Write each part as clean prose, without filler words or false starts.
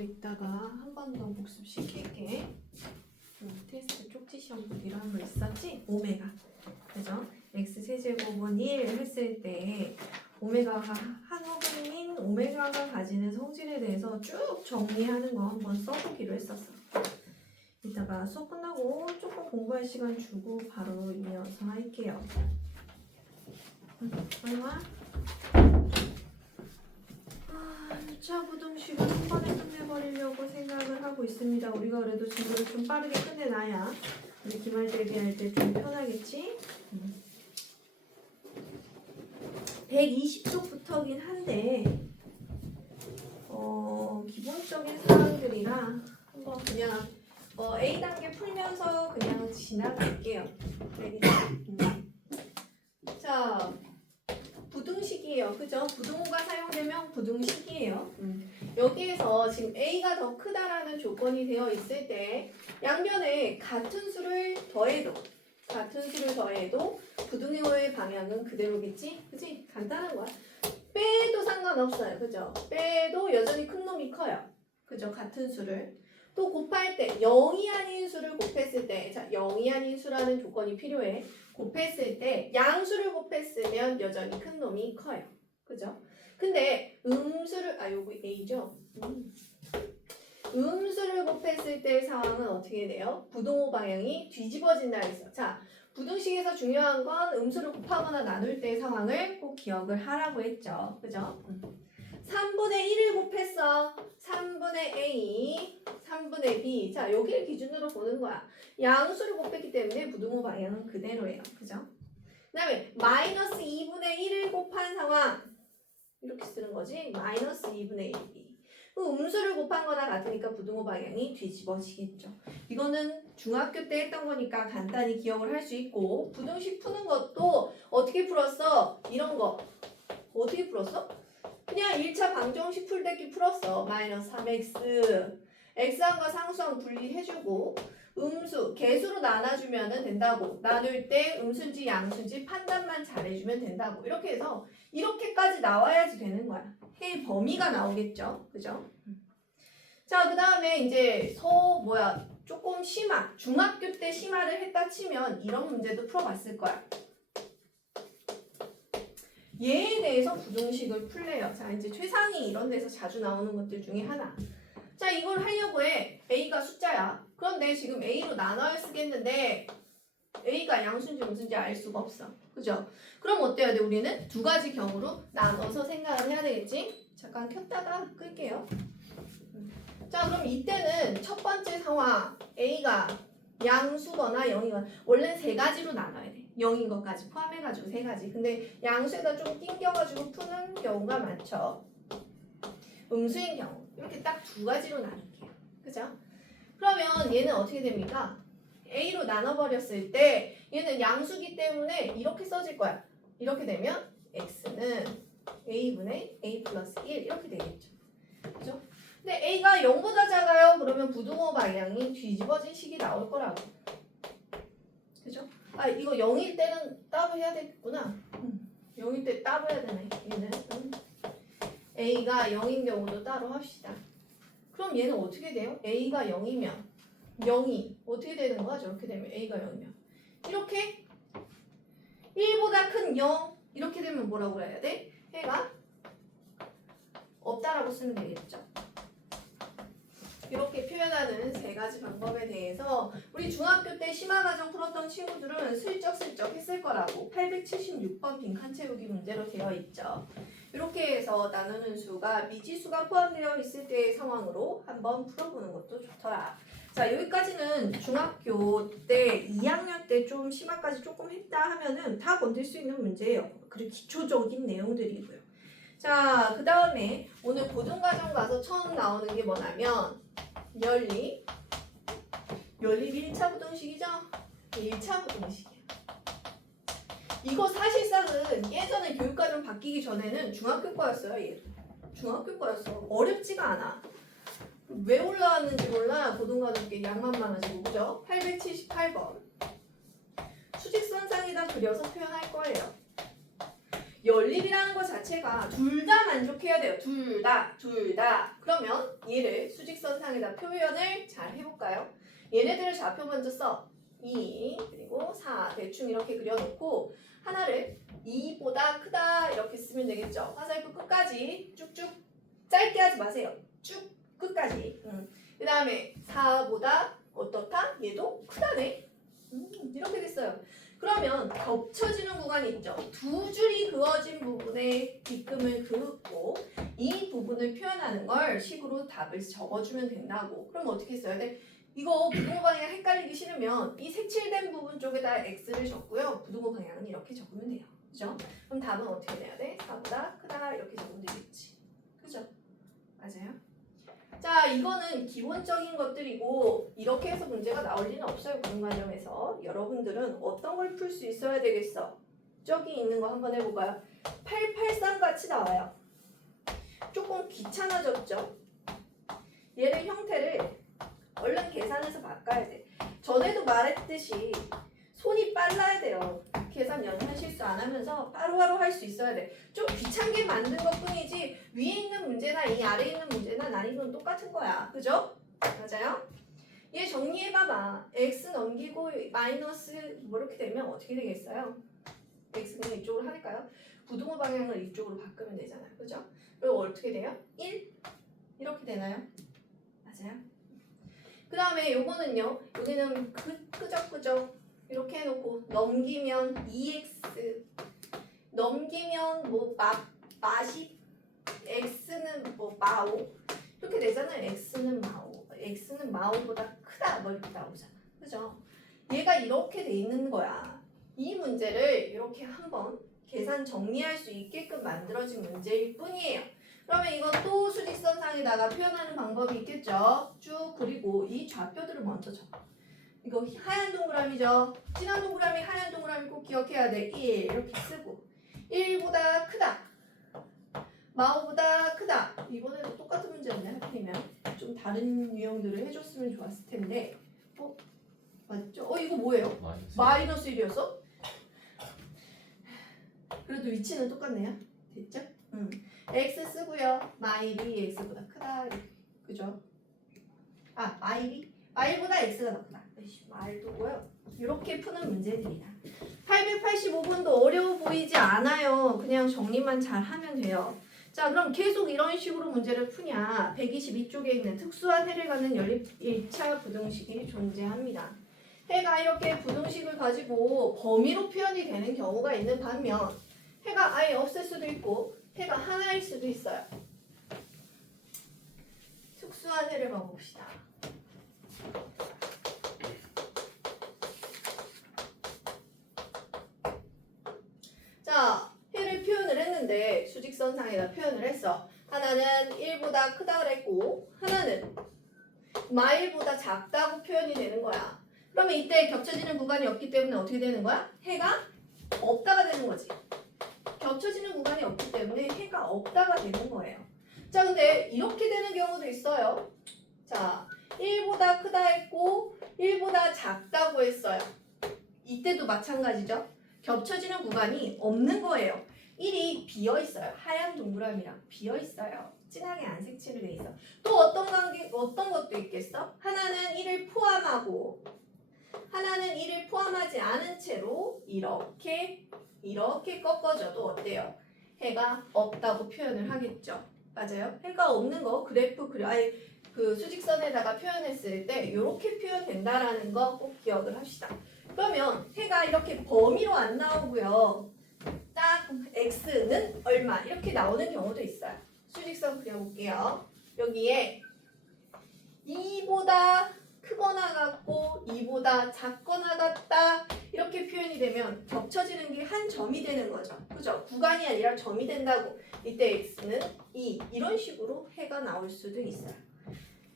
이따가 한 번 더 복습시킬게. 테스트 쪽지 시험 보기로 한 거 있었지? 오메가. 그죠? x세제곱은 1 했을 때 오메가가 한호분인 오메가가 가지는 성질에 대해서 쭉 정리하는 거 한번 써보기로 했었어. 이따가 수업 끝나고 조금 공부할 시간 주고 바로 이어서 할게요. 얼마? 2차 부등식을 한 번에 끝내버리려고 생각을 하고 있습니다. 우리가 그래도 친구를 좀 빠르게 끝내놔야 우리 기말 대비할 때 좀 편하겠지? 120쪽부터긴 한데 기본적인 사항들이라 한번 그냥 A단계 풀면서 그냥 지나갈게요. 자, 부등식이에요. 그죠? 부등호가 사용되면 부등식이에요. 여기에서 지금 A가 더 크다라는 조건이 되어 있을 때 양변에 같은 수를 더해도 부등호의 방향은 그대로겠지? 그치? 간단한 거야. 빼도 상관없어요. 그죠? 빼도 여전히 큰 놈이 커요. 그죠? 같은 수를. 또 곱할 때 0이 아닌 수를 곱했을 때, 자, 0이 아닌 수라는 조건이 필요해. 곱했을 때 양수를 곱했으면 여전히 큰 놈이 커요. 그죠? 근데 음수를 요거 A죠? 음수를 곱했을 때 상황은 어떻게 돼요? 부등호 방향이 뒤집어진다 했어. 자, 부등식에서 중요한 건 음수를 곱하거나 나눌 때의 상황을 꼭 기억을 하라고 했죠. 그죠? 3분의 1을 곱했어. 3분의 A, 3분의 B. 자, 여기를 기준으로 보는 거야. 양수를 곱했기 때문에 부등호 방향은 그대로예요. 그죠? 그 다음에 마이너스 2분의 1을 곱한 상황. 이렇게 쓰는 거지. 마이너스 2분의 1. 음수를 곱한 거나 같으니까 부등호 방향이 뒤집어지겠죠. 이거는 중학교 때 했던 거니까 간단히 기억을 할 수 있고, 부등식 푸는 것도 어떻게 풀었어? 이런 거. 어떻게 풀었어? 그냥 1차 방정식 풀대기 풀었어. 마이너스 3x. x항과 상수항 분리해주고, 음수, 개수로 나눠주면 된다고. 나눌 때 음수인지 양수인지 판단만 잘해주면 된다고. 이렇게 해서 이렇게까지 나와야지 되는 거야. 해 범위가 나오겠죠. 그죠? 자, 그 다음에 이제 조금 심화. 중학교 때 심화를 했다 치면 이런 문제도 풀어봤을 거야. 얘에 대해서 부등식을 풀래요. 자, 이제 최상위 이런 데서 자주 나오는 것들 중에 하나. 자, 이걸 하려고 해. A가 숫자야. 그런데 지금 A로 나눠야 쓰겠는데 A가 양수인지 음수인지 알 수가 없어. 그죠? 그럼 어때야 돼? 우리는 두 가지 경우로 나눠서 생각을 해야 되겠지? 잠깐 켰다가 끌게요. 자, 그럼 이때는 첫 번째 상황 A가 양수거나 0이거나 원래는 세 가지로 나눠야 돼. 0인 것까지 포함해가지고 세 가지. 근데 양수에다 좀 낑겨가지고 푸는 경우가 많죠. 음수인 경우. 이렇게 딱 두 가지로 나눌게요. 그죠? 그러면 얘는 어떻게 됩니까? A로 나눠버렸을 때 얘는 양수기 때문에 이렇게 써질 거야. 이렇게 되면 X는 A분의 A 플러스 1 이렇게 되겠죠. 그죠? 근데 A가 0보다 작아요. 그러면 부등호 방향이 뒤집어진 식이 나올 거라고. 그죠? 이거 0일 때는 따로 해야 되겠구나. 0일 때 따로 해야 되네. 얘는 A가 0인 경우도 따로 합시다. 그럼 얘는 어떻게 돼요? A가 0이면 0이 어떻게 되는 거야? 저렇게 되면 A가 0이면 이렇게 1보다 큰 0 이렇게 되면 뭐라고 해야 돼? 해가 없다라고 쓰면 되겠죠. 이렇게 표현하는 세 가지 방법에 대해서 우리 중학교 때 심화과정 풀었던 친구들은 슬쩍슬쩍 했을 거라고 876번 빈칸 채우기 문제로 되어 있죠. 이렇게 해서 나누는 수가 미지수가 포함되어 있을 때의 상황으로 한번 풀어보는 것도 좋더라. 자, 여기까지는 중학교 때 2학년 때 좀 심화까지 조금 했다 하면은 다 건들 수 있는 문제예요. 그리고 기초적인 내용들이고요. 자, 그 다음에 오늘 고등과정 가서 처음 나오는 게 뭐냐면 연립 1차 부등식이죠? 1차 부등식이야. 이거 사실상은 예전에 교육과정 바뀌기 전에는 중학교 거였어요. 얘. 중학교 거였어. 어렵지가 않아. 왜 올라왔는지 몰라. 고등과정 게 양만 많아지고. 그죠? 878번. 수직선상에다 그려서 표현할 거예요. 연립이라는 것 자체가 둘 다 만족해야 돼요. 둘 다. 그러면 얘를 수직선상에다 표현을 잘 해볼까요? 얘네들을 좌표 먼저 써. 2 그리고 4 대충 이렇게 그려놓고 하나를 2보다 크다 이렇게 쓰면 되겠죠. 화살표 끝까지 쭉쭉 짧게 하지 마세요. 쭉 끝까지. 그 다음에 4보다 어떻다? 얘도 크다네. 이렇게 됐어요. 그러면 겹쳐지는 구간이 있죠. 두 줄이 그어진 부분에 빗금을 그었고 이 부분을 표현하는 걸 식으로 답을 적어주면 된다고. 그럼 어떻게 써야 돼? 이거 부등호 방향 헷갈리기 싫으면 이 색칠된 부분 쪽에다 x를 적고요. 부등호 방향은 이렇게 적으면 돼요. 그죠? 그럼 답은 어떻게 돼야 돼? 4보다 크다 이렇게 적으면 되겠지. 그죠? 맞아요? 자, 이거는 기본적인 것들이고 이렇게 해서 문제가 나올 리는 없어요. 그런 과정에서. 여러분들은 어떤 걸 풀 수 있어야 되겠어? 저기 있는 거 한번 해볼까요? 883 같이 나와요. 조금 귀찮아졌죠? 얘를 형태를 얼른 계산해서 바꿔야 돼. 전에도 말했듯이 손이 빨라야 돼요. 계산 연산 실수 안 하면서 바로바로 할 수 있어야 돼. 좀 귀찮게 만든 것 뿐이지 위에 있는 문제나 이 아래에 있는 문제나 난이도는 똑같은 거야. 그죠? 맞아요? 얘 정리해봐봐. x 넘기고 마이너스 뭐 이렇게 되면 어떻게 되겠어요? x 그냥 이쪽으로 할까요? 부등호 방향을 이쪽으로 바꾸면 되잖아요. 그죠? 그리고 어떻게 돼요? 1? 이렇게 되나요? 맞아요? 그 다음에 요거는요. 여기는 끄적끄적 이렇게 해놓고 넘기면 2x 넘기면 뭐 마십 x는 뭐 마오 이렇게 되잖아요. x는 마오보다 크다 뭐 이렇게 나오잖아. 그죠? 얘가 이렇게 돼 있는 거야. 이 문제를 이렇게 한번 계산 정리할 수 있게끔 만들어진 문제일 뿐이에요. 그러면 이건 또 수직선상에다가 표현하는 방법이 있겠죠. 쭉 그리고 이 좌표들을 먼저 적어. 이거 하얀 동그라미죠. 진한 동그라미, 하얀 동그라미 꼭 기억해야 돼. 1 이렇게 쓰고 1보다 크다. 마오보다 크다. 이번에도 똑같은 문제였네. 하필이면 좀 다른 유형들을 해줬으면 좋았을 텐데. 맞죠? 이거 뭐예요? 마이너스 1이었어? 그래도 위치는 똑같네요. 됐죠? x 쓰고요. 마일이 x보다 크다. 그죠? 마일보다 x가 더 크다. 말도고요. 이렇게 푸는 문제들이다. 885번도 어려워 보이지 않아요. 그냥 정리만 잘 하면 돼요. 자, 그럼 계속 이런 식으로 문제를 푸냐? 122쪽에 있는 특수한 해를 갖는 연립 1차 부등식이 존재합니다. 해가 이렇게 부등식을 가지고 범위로 표현이 되는 경우가 있는 반면 해가 아예 없을 수도 있고 해가 하나일 수도 있어요. 특수한 해를 봐봅시다. 자, 해를 표현을 했는데 수직선상에다 표현을 했어. 하나는 1보다 크다 그랬고 하나는 마일보다 작다고 표현이 되는 거야. 그러면 이때 겹쳐지는 구간이 없기 때문에 어떻게 되는 거야? 해가 없다가 되는 거지. 겹쳐지는 구간이 없기 때문에 해가 없다가 되는 거예요. 자, 근데 이렇게 되는 경우도 있어요. 자, 1보다 크다 했고 1보다 작다고 했어요. 이때도 마찬가지죠. 겹쳐지는 구간이 없는 거예요. 1이 비어있어요. 하얀 동그라미랑 비어있어요. 진하게 안 색칠을 돼 있어. 또 어떤 것도 있겠어? 하나는 1을 포함하고 하나는 1을 포함하지 않은 채로 이렇게 꺾어져도 어때요? 해가 없다고 표현을 하겠죠. 맞아요? 해가 없는 거 그래프 그 수직선에다가 표현했을 때 이렇게 표현된다라는 거 꼭 기억을 합시다. 그러면 해가 이렇게 범위로 안 나오고요. 딱 x는 얼마 이렇게 나오는 경우도 있어요. 수직선 그려볼게요. 여기에 2보다 크거나 같고 2보다 작거나 같다 이렇게 표현이 되면 겹쳐지는 게 한 점이 되는 거죠. 그죠? 구간이 아니라 점이 된다고. 이때 x는 2 이런 식으로 해가 나올 수도 있어요.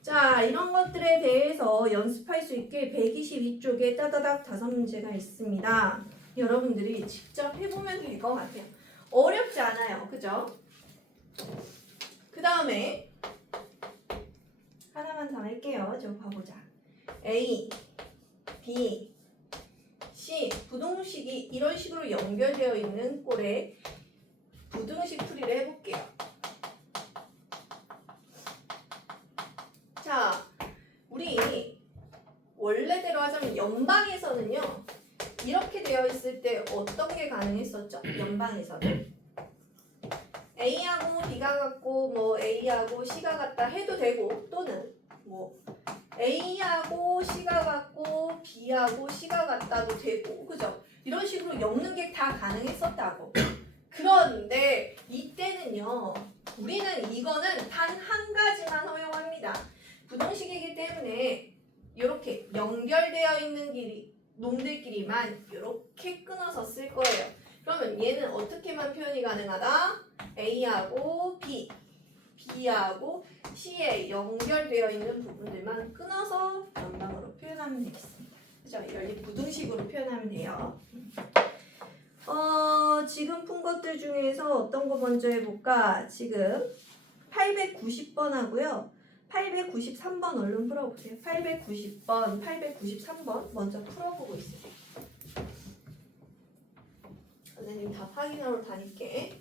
자, 이런 것들에 대해서 연습할 수 있게 122쪽에 따다닥 5문제가 있습니다. 여러분들이 직접 해보면 될 것 같아요. 어렵지 않아요. 그죠? 그 다음에 하나만 더 할게요. 좀 봐보자. A, B, C 부등식이 이런 식으로 연결되어 있는 꼴에 부등식 풀이를 해볼게요. 자, 우리 원래대로 하자면 연방에서는요. 이렇게 되어 있을 때 어떤 게 가능했었죠? 연방에서는 A하고 B가 같고 뭐 A하고 C가 같다 해도 되고 또는 뭐 A하고 C가 같고 B하고 C가 같다도 되고 그죠? 이런 식으로 엮는 게 다 가능했었다고. 그런데 이때는요. 우리는 이거는 단 한 가지만 허용합니다. 부등식이기 때문에 이렇게 연결되어 있는 길이 놈들끼리만 이렇게 끊어서 쓸 거예요. 그러면 얘는 어떻게만 표현이 가능하다? A하고 B, B하고 C에 연결되어 있는 부분들만 끊어서 연방으로 표현하면 되겠습니다. 그죠? 연립 부등식으로 표현하면 돼요. 지금 푼 것들 중에서 어떤 거 먼저 해볼까? 지금 890번 하고요. 893번 얼른 풀어보세요. 890번, 893번 먼저 풀어보고 있으세요. 선생님 답 확인하러 다닐게.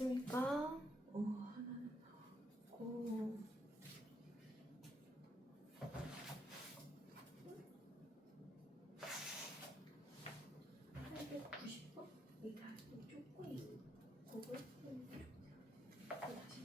봤습니까? 하나는 나왔고 890번? 이 다시 쫓고 이거를 다시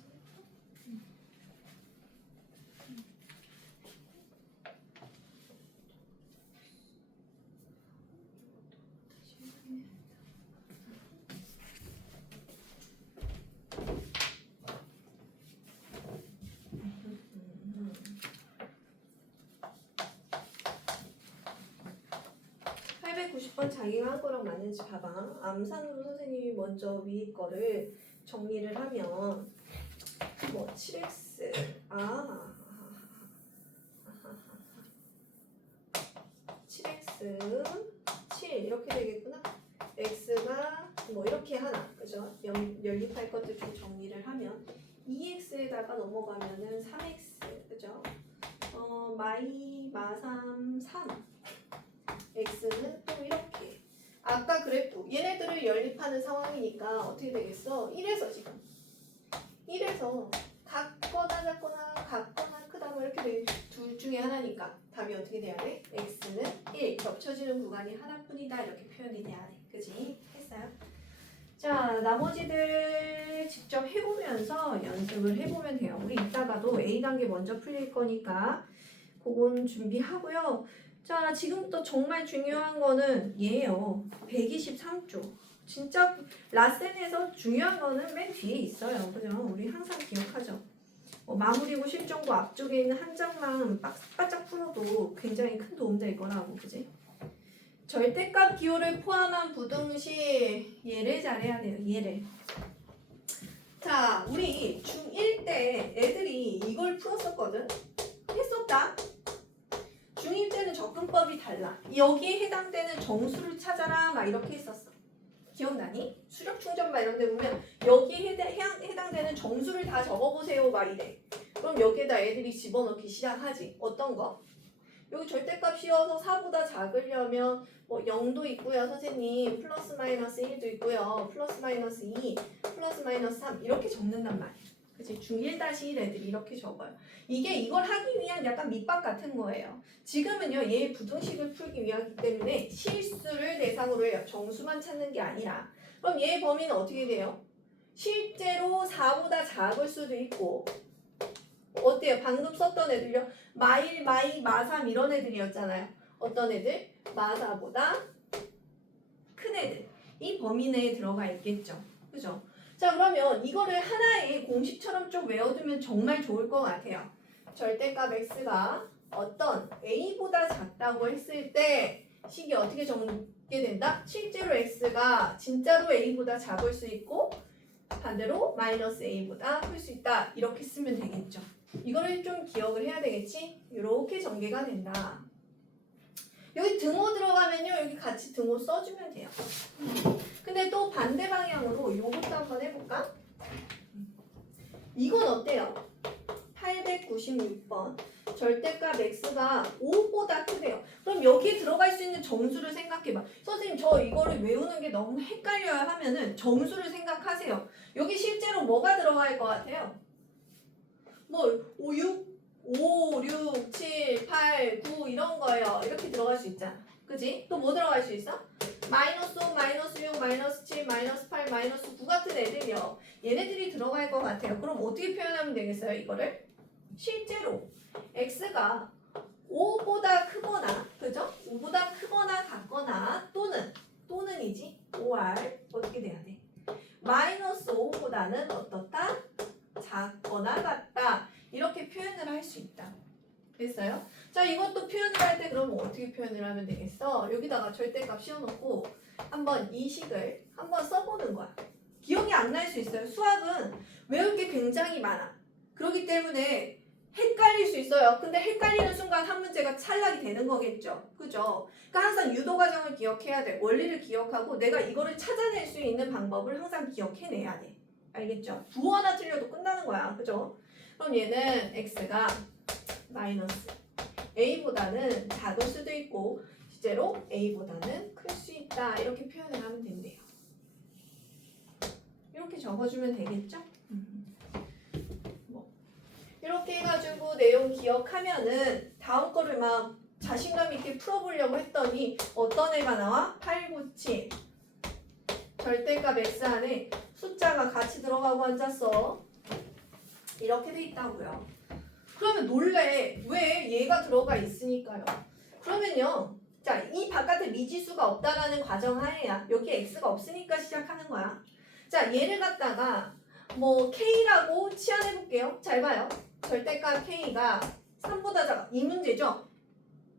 번 자기가 한 거랑 맞는지 봐봐. 암산으로 선생님이 먼저 위에 거를 정리를 하면 뭐 7x 7x 7 이렇게 되겠구나. x가 뭐 이렇게 하나 그죠? 연립할 것들 좀 정리를 하면 2x에다가 넘어가면은 3x 그죠? 마삼 3 x는 또 이렇게 아까 그래도 얘네들을 연립하는 상황이니까 어떻게 되겠어? 1에서 지금 1에서 같거나 같거나 크다 뭐 이렇게 돼. 둘 중에 하나니까 답이 어떻게 돼야 돼? x는 1 겹쳐지는 구간이 하나뿐이다 이렇게 표현이 돼야 돼. 그지? 했어요? 자 나머지들 직접 해보면서 연습을 해보면 돼요. 우리 이따가도 A단계 먼저 풀릴 거니까 그건 준비하고요. 자 지금부터 정말 중요한 거는 얘예요. 123조. 진짜 라센에서 중요한 거는 맨 뒤에 있어요. 그죠? 우리 항상 기억하죠. 마무리고 실전고 앞쪽에 있는 한 장만 바짝 풀어도 굉장히 큰 도움 될 거라고. 그지? 절대값 기호를 포함한 부등식 얘를 잘해야 돼요. 얘를. 자 우리 중1 때 애들이 이걸 풀었었거든. 했었다. 중1 때는 접근법이 달라. 여기에 해당되는 정수를 찾아라 막 이렇게 했었어. 기억나니? 수력 충전 막 이런 데 보면 여기에 해당되는 정수를 다 적어보세요 막 이래. 그럼 여기에다 애들이 집어넣기 시작하지. 어떤 거? 여기 절대값 씌워서 4보다 작으려면 뭐 0도 있고요. 선생님 플러스 마이너스 1도 있고요. 플러스 마이너스 2, 플러스 마이너스 3 이렇게 적는단 말이에요. 그치? 중1-1 애들이 이렇게 적어요. 이게 이걸 하기 위한 약간 밑밥 같은 거예요. 지금은요, 얘 부등식을 풀기 위하기 때문에 실수를 대상으로 해요. 정수만 찾는 게 아니라. 그럼 얘 범위는 어떻게 돼요? 실제로 4보다 작을 수도 있고, 어때요? 방금 썼던 애들요? 마1, 마2, 마3 이런 애들이었잖아요. 어떤 애들? 마4보다 큰 애들. 이 범위 내에 들어가 있겠죠. 그죠? 자, 그러면 이거를 하나의 공식처럼 좀 외워두면 정말 좋을 것 같아요. 절대값 x가 어떤 a보다 작다고 했을 때 식이 어떻게 적게 된다? 실제로 x가 진짜로 a보다 작을 수 있고 반대로 마이너스 a보다 클 수 있다. 이렇게 쓰면 되겠죠. 이거를 좀 기억을 해야 되겠지? 이렇게 전개가 된다. 여기 등호 들어가면요. 여기 같이 등호 써주면 돼요. 근데 또 반대 방향으로 요것도 한번 해볼까? 이건 어때요? 896번. 절대값 x가 5보다 크대요. 그럼 여기에 들어갈 수 있는 정수를 생각해봐. 선생님 저 이거를 외우는 게 너무 헷갈려요 하면은 정수를 생각하세요. 여기 실제로 뭐가 들어갈 것 같아요? 뭐 5, 6, 7, 8, 9 이런 거예요. 이렇게 들어갈 수 있잖아. 그지? 또 뭐 들어갈 수 있어? 마이너스 5, 마이너스 6, 마이너스 7, 마이너스 8, 마이너스 9 같은 애들이요. 얘네들이 들어갈 것 같아요. 그럼 어떻게 표현하면 되겠어요? 이거를? 실제로 x가 5보다 크거나, 그죠? 5보다 크거나 같거나 또는이지 5r 어떻게 돼야 돼? 마이너스 5보다는 어떻다? 작거나 같다. 이렇게 표현을 할 수 있다. 됐어요? 자, 이것도 표현을 할 때 그러면 어떻게 표현을 하면 되겠어? 여기다가 절대값 씌워놓고 한번 이 식을 한번 써보는 거야. 기억이 안 날 수 있어요. 수학은 외울 게 굉장히 많아. 그렇기 때문에 헷갈릴 수 있어요. 근데 헷갈리는 순간 한 문제가 탈락이 되는 거겠죠. 그죠? 그러니까 항상 유도 과정을 기억해야 돼. 원리를 기억하고 내가 이거를 찾아낼 수 있는 방법을 항상 기억해내야 돼. 알겠죠? 부호 하나 틀려도 끝나는 거야. 그죠? 그럼 얘는 x가 마이너스 a보다는 작을 수도 있고 실제로 a보다는 클 수 있다. 이렇게 표현을 하면 된대요. 이렇게 적어주면 되겠죠? 이렇게 해가지고 내용 기억하면은 다음 거를 막 자신감 있게 풀어보려고 했더니 어떤 애가 나와? 8, 9, 7 절대값 x 안에 숫자가 같이 들어가고 앉았어. 이렇게 돼 있다고요. 그러면 놀래. 왜? 얘가 들어가 있으니까요. 그러면요. 자, 이 바깥에 미지수가 없다라는 과정하에야 여기 x가 없으니까 시작하는 거야. 자, 얘를 갖다가 뭐 k라고 치환해 볼게요. 잘 봐요. 절대값 k가 3보다 작아. 이 문제죠?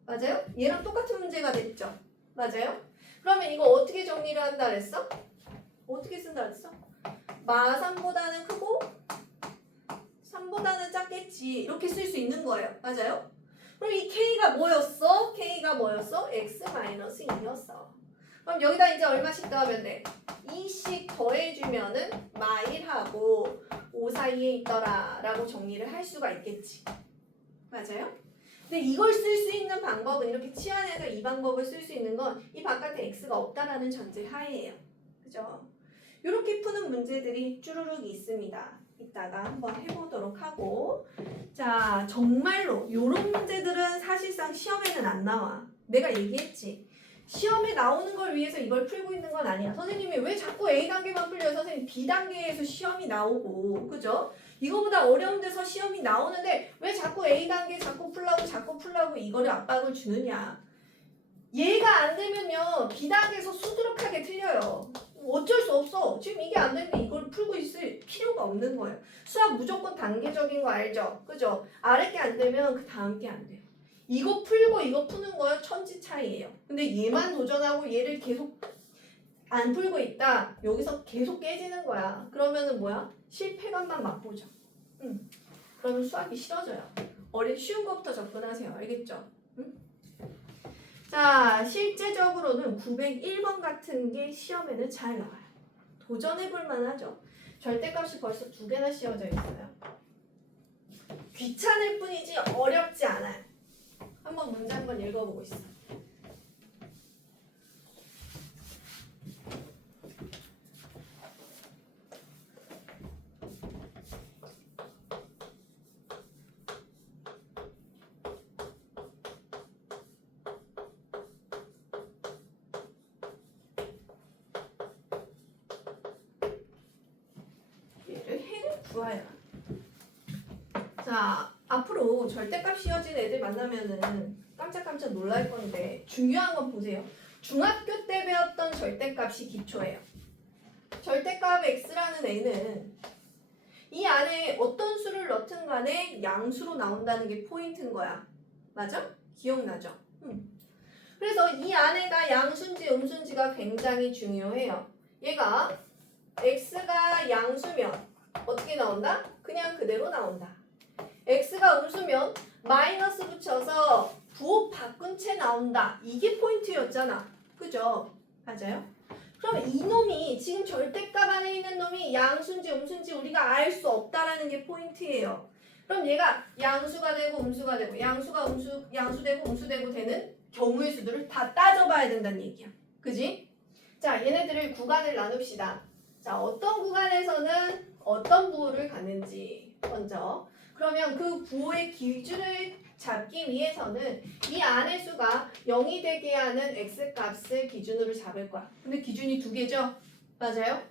맞아요? 얘랑 똑같은 문제가 됐죠? 맞아요? 그러면 이거 어떻게 정리를 한다 그랬어? 어떻게 쓴다 그랬어? 마 3보다는 크고 3보다는 작겠지. 이렇게 쓸 수 있는 거예요. 맞아요? 그럼 이 k가 뭐였어? k가 뭐였어? x-2였어. 그럼 여기다 이제 얼마씩 더하면 돼? 2씩 더해주면은 마 1하고 5 사이에 있더라 라고 정리를 할 수가 있겠지. 맞아요? 근데 이걸 쓸 수 있는 방법은 이렇게 치환해서 이 방법을 쓸 수 있는 건 이 바깥에 x가 없다라는 전제 하에예요. 그죠? 이렇게 푸는 문제들이 쭈루룩 있습니다. 이따가 한번 해보도록 하고, 자, 정말로 이런 문제들은 사실상 시험에는 안 나와. 내가 얘기했지. 시험에 나오는 걸 위해서 이걸 풀고 있는 건 아니야. 선생님이 왜 자꾸 A단계만 풀려요? 선생님 B단계에서 시험이 나오고, 그죠? 이거보다 어려운 데서 시험이 나오는데 왜 자꾸 A단계 자꾸 풀라고 이거를 압박을 주느냐. 얘가 안 되면요 B단계에서 수두룩하게 틀려요. 어쩔 수 없어. 지금 이게 안 되면 이걸 풀고 있을 필요가 없는 거예요. 수학 무조건 단계적인 거 알죠? 그죠? 아래 게 안 되면 그 다음 게 안 돼요. 이거 풀고 이거 푸는 거는 천지 차이예요. 근데 얘만 도전하고 얘를 계속 안 풀고 있다. 여기서 계속 깨지는 거야. 그러면은 뭐야? 실패감만 맛보죠. 그러면 수학이 싫어져요. 쉬운 것부터 접근하세요. 알겠죠? 자, 실제적으로는 901번 같은 게 시험에는 잘 나와요. 도전해볼 만하죠. 절대값이 벌써 2개나 씌워져 있어요. 귀찮을 뿐이지 어렵지 않아요. 한번 문제 한번 읽어보고 있어. 얘를 해를 구하여. 자, 앞으로 절대값 씌워진 애들 만나면은 깜짝깜짝 놀랄 건데 중요한 건 보세요. 중학교 때 배웠던 절대값이 기초예요. 절대값 x라는 애는 이 안에 어떤 수를 넣든 간에 양수로 나온다는 게 포인트인 거야. 맞아? 기억나죠? 그래서 이 안에가 양수인지 음수인지가 굉장히 중요해요. 얘가 x가 양수면 어떻게 나온다? 그냥 그대로 나온다. x가 음수면 마이너스 붙여서 부호 바꾼 채 나온다. 이게 포인트였잖아. 그죠? 맞아요? 그럼 이놈이 지금 절대값 안에 있는 놈이 양수인지 음수인지 우리가 알 수 없다라는 게 포인트예요. 그럼 얘가 양수가 되고 음수가 되고 양수 되고 음수 되고 되는 경우의 수들을 다 따져봐야 된다는 얘기야. 그지? 자, 얘네들을 구간을 나눕시다. 자, 어떤 구간에서는 어떤 부호를 갖는지 먼저. 그러면 그 부호의 기준을 잡기 위해서는 이 안의 수가 0이 되게 하는 x값을 기준으로 잡을 거야. 근데 기준이 두 개죠? 맞아요?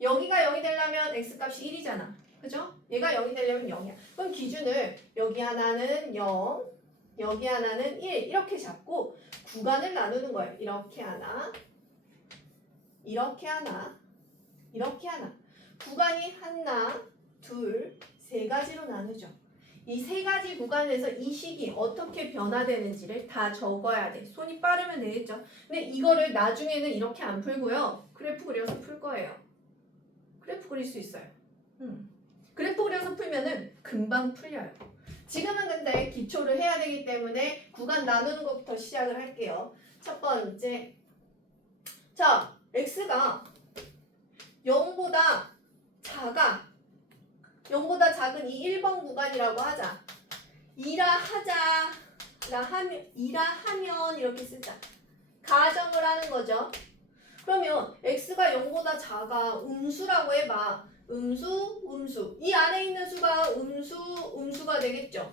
여기가 0이 되려면 x값이 1이잖아. 그죠? 얘가 0이 되려면 0이야. 그럼 기준을 여기 하나는 0, 여기 하나는 1 이렇게 잡고 구간을 나누는 거예요. 이렇게 하나, 이렇게 하나, 이렇게 하나. 구간이 하나, 둘, 세 가지로 나누죠. 이 세 가지 구간에서 이 식이 어떻게 변화되는지를 다 적어야 돼. 손이 빠르면 되겠죠. 근데 이거를 나중에는 이렇게 안 풀고요. 그래프 그려서 풀 거예요. 그래프 그릴 수 있어요. 그래프 그려서 풀면은 금방 풀려요. 지금은 근데 기초를 해야 되기 때문에 구간 나누는 것부터 시작을 할게요. 첫 번째. 자, x가 0보다 작아. 0보다 작은 이 1번 구간이라고 하자. 이라 하면 이렇게 쓰자. 가정을 하는 거죠. 그러면 x가 0보다 작아. 음수라고 해봐. 음수. 이 안에 있는 수가 음수가 되겠죠.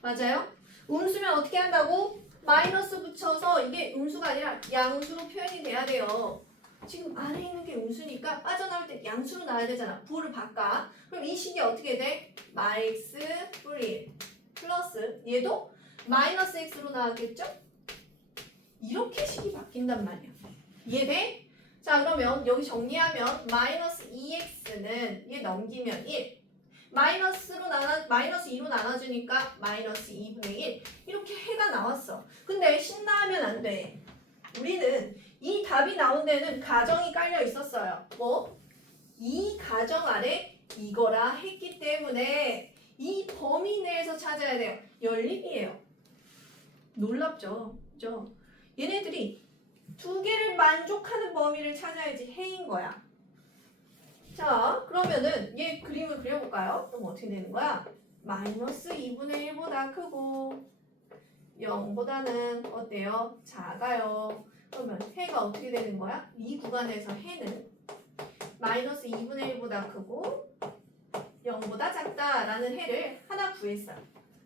맞아요? 음수면 어떻게 한다고? 마이너스 붙여서 이게 음수가 아니라 양수로 표현이 돼야 돼요. 지금 안에 있는 게 음수니까 빠져나올 때 양수로 나와야 되잖아. 부호를 바꿔. 그럼 이 식이 어떻게 돼? 마x 플러스 얘도 마이너스 x로 나왔겠죠? 이렇게 식이 바뀐단 말이야. 이해돼? 자, 그러면 여기 정리하면 마이너스 2x는 얘 넘기면 1. 마이너스 2로 나눠주니까 마이너스 2분의 1. 이렇게 해가 나왔어. 근데 신나하면 안 돼. 우리는 이 답이 나온 데는 가정이 깔려 있었어요. 뭐? 이 가정 아래 이거라 했기 때문에 이 범위 내에서 찾아야 돼요. 연립이에요. 놀랍죠? 그죠? 얘네들이 두 개를 만족하는 범위를 찾아야지 해인 거야. 자, 그러면은 얘 그림을 그려볼까요? 그럼 어떻게 되는 거야? 마이너스 2분의 1보다 크고 0보다는 어때요? 작아요. 그러면 해가 어떻게 되는 거야? 이 구간에서 해는 마이너스 2분의 1보다 크고 0보다 작다라는 해를 하나 구했어요.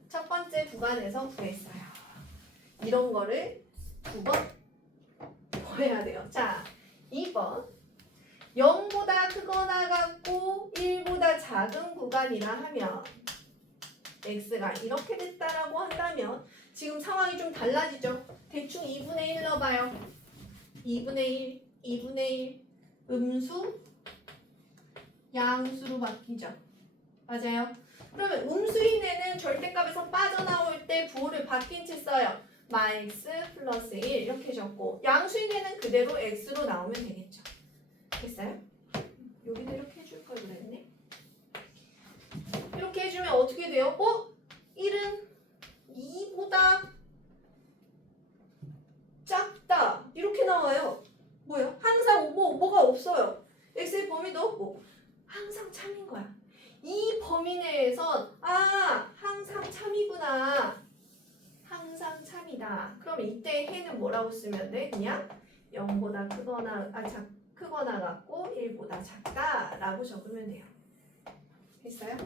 첫 번째 구간에서 구했어요. 이런 거를 2번 구해야 돼요. 자, 2번 0보다 크거나 같고 1보다 작은 구간이라 하면 x가 이렇게 됐다라고 한다면 지금 상황이 좀 달라지죠? 대충 2분의 1 넣어봐요. 2분의 1 음수, 양수로 바뀌죠. 맞아요? 그러면 음수인 애는 절대값에서 빠져나올 때 부호를 바뀐 채 써요. 마이너스 플러스 1 이렇게 적고 양수인 애는 그대로 x로 나오면 되겠죠. 됐어요? 여기도 이렇게 해줄 걸 그랬네. 이렇게 해주면 어떻게 돼요? 1은 2보다 작다. 이렇게 나와요. 뭐예요? 항상 뭐가 없어요. x의 범위도 없고 항상 참인 거야. 이 범위 내에선 항상 참이구나. 항상 참이다. 그럼 이때 해는 뭐라고 쓰면 돼? 그냥 0보다 크거나 같고 1보다 작다라고 적으면 돼요. 됐어요?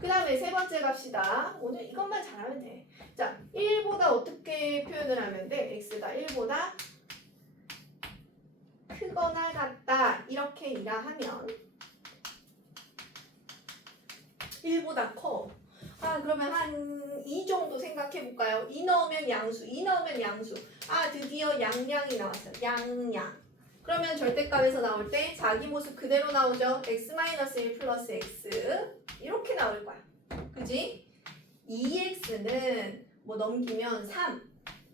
그 다음에 세 번째 갑시다. 오늘 이것만 잘하면 돼. 자, 1보다 어떻게 표현을 하면 돼? x가 1보다 크거나 같다. 이렇게 이라하면 1보다 커. 그러면 한 이 정도 생각해 볼까요? 2 넣으면 양수, 2 넣으면 양수. 드디어 양양이 나왔어요. 양양. 그러면 절대값에서 나올 때 자기 모습 그대로 나오죠. x-1 플러스 x 이렇게 나올 거야. 그지? 2x는 뭐 넘기면 3,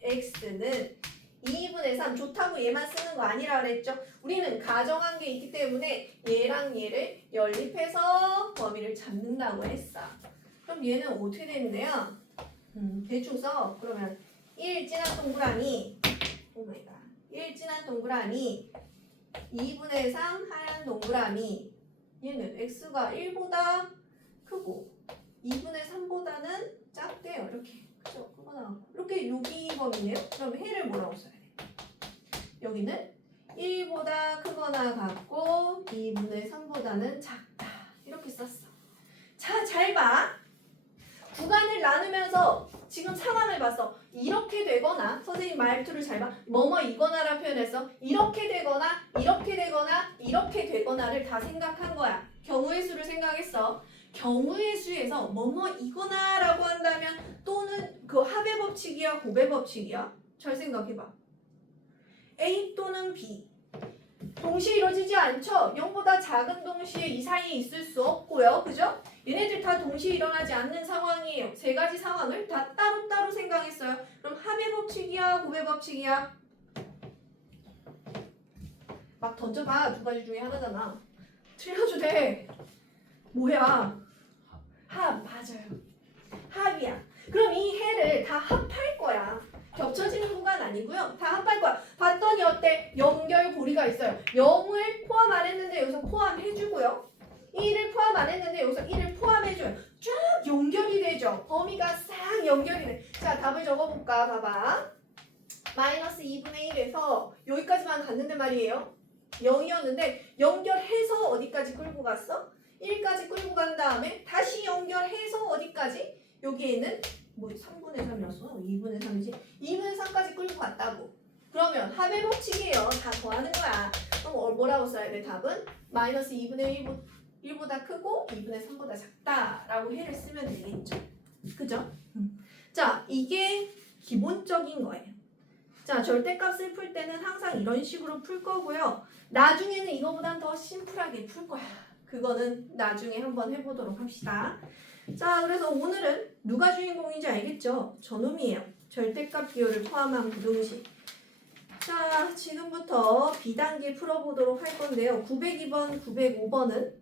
x는 2분의 3 좋다고 얘만 쓰는 거 아니라 그랬죠? 우리는 가정한 게 있기 때문에 얘랑 얘를 연립해서 범위를 잡는다고 했어. 그럼 얘는 어떻게 되는데요? 대충 써. 그러면 1 진한 동그라미 오마이갓 1 진한 동그라미 2분의 3 하얀 동그라미 얘는 x가 1보다 크고 2분의 3보다는 작대요. 이렇게 그죠? 크거나 이렇게 여기 범위네요. 그럼 해를 뭐라고 써야 돼? 여기는 1보다 크거나 같고 2분의 3보다는 작다. 이렇게 썼어. 자, 잘 봐. 구간을 나누면서 지금 상황을 봤어. 이렇게 되거나 선생님 말투를 잘 봐. 뭐뭐 이거나라 표현했어. 이렇게 되거나 이렇게 되거나 이렇게 되거나를 다 생각한 거야. 경우의 수를 생각했어. 경우의 수에서 뭐뭐 이거나라고 한다면 또는 그 합의 법칙이야 곱의 법칙이야? 잘 생각해봐. A 또는 B 동시에 이루어지지 않죠? 0보다 작은 동시에 이 사이에 있을 수 없고요. 그죠? 얘네들 다 동시에 일어나지 않는 상황이에요. 세 가지 상황을 다 따로따로 생각했어요. 그럼 합의 법칙이야 곱의 법칙이야? 막 던져봐. 두 가지 중에 하나잖아. 틀려도 돼. 뭐야? 합 맞아요. 합이야. 그럼 이 해를 다 합할 거야. 겹쳐지는 구간 아니고요. 다 합할 거야. 봤더니 어때? 연결고리가 있어요. 0을 포함 안 했는데 여기서 포함해주고요. 1을 포함 안 했는데 여기서 1을 포함해줘요. 쫙 연결이 되죠. 범위가 싹 연결이 돼. 자, 답을 적어볼까? 봐봐. 마이너스 2분의 1에서 여기까지만 갔는데 말이에요. 0이었는데 연결해서 어디까지 끌고 갔어? 1까지 끌고 간 다음에 다시 연결해서 어디까지? 여기에는 뭐 3분의 3이었어? 2분의 3이지? 2분의 3까지 끌고 갔다고. 그러면 합의 법칙이에요. 다 더하는 거야. 그럼 뭐라고 써야 돼? 답은 마이너스 2분의 1보다 크고 2분의 3보다 작다라고 해를 쓰면 되겠죠. 그죠? 자, 이게 기본적인 거예요. 자, 절대값을 풀 때는 항상 이런 식으로 풀 거고요. 나중에는 이거보단 더 심플하게 풀 거야. 그거는 나중에 한번 해보도록 합시다. 자, 그래서 오늘은 누가 주인공인지 알겠죠? 저놈이에요. 절대값 기호를 포함한 부등식. 자, 지금부터 B단계 풀어보도록 할 건데요. 902번, 905번은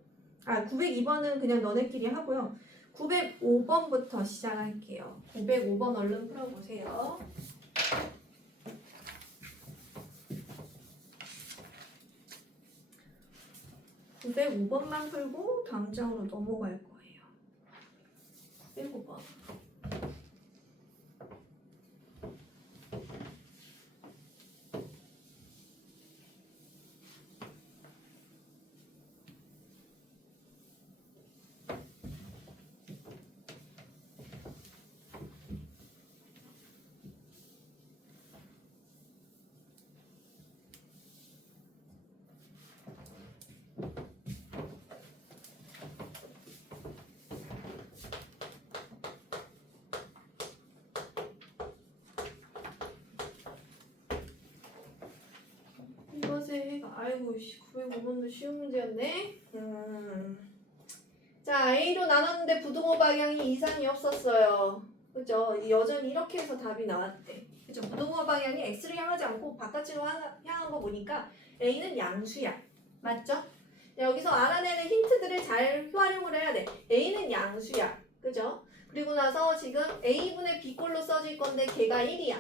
902번은 그냥 너네끼리 하고요. 905번부터 시작할게요. 905번 얼른 풀어보세요. 905번만 풀고 다음 장으로 넘어갈 거예요. 905번. 아이고 905번도 쉬운 문제였네. 자, A로 나눴는데 부등호 방향이 이상이 없었어요. 그죠? 여전히 이렇게 해서 답이 나왔대. 그죠? 부등호 방향이 X를 향하지 않고 바깥으로 향한 거 보니까 A는 양수야. 맞죠? 여기서 알아내는 힌트들을 잘 활용을 해야 돼. A는 양수야. 그죠? 그리고 나서 지금 A분의 B꼴로 써질 건데 걔가 1이야.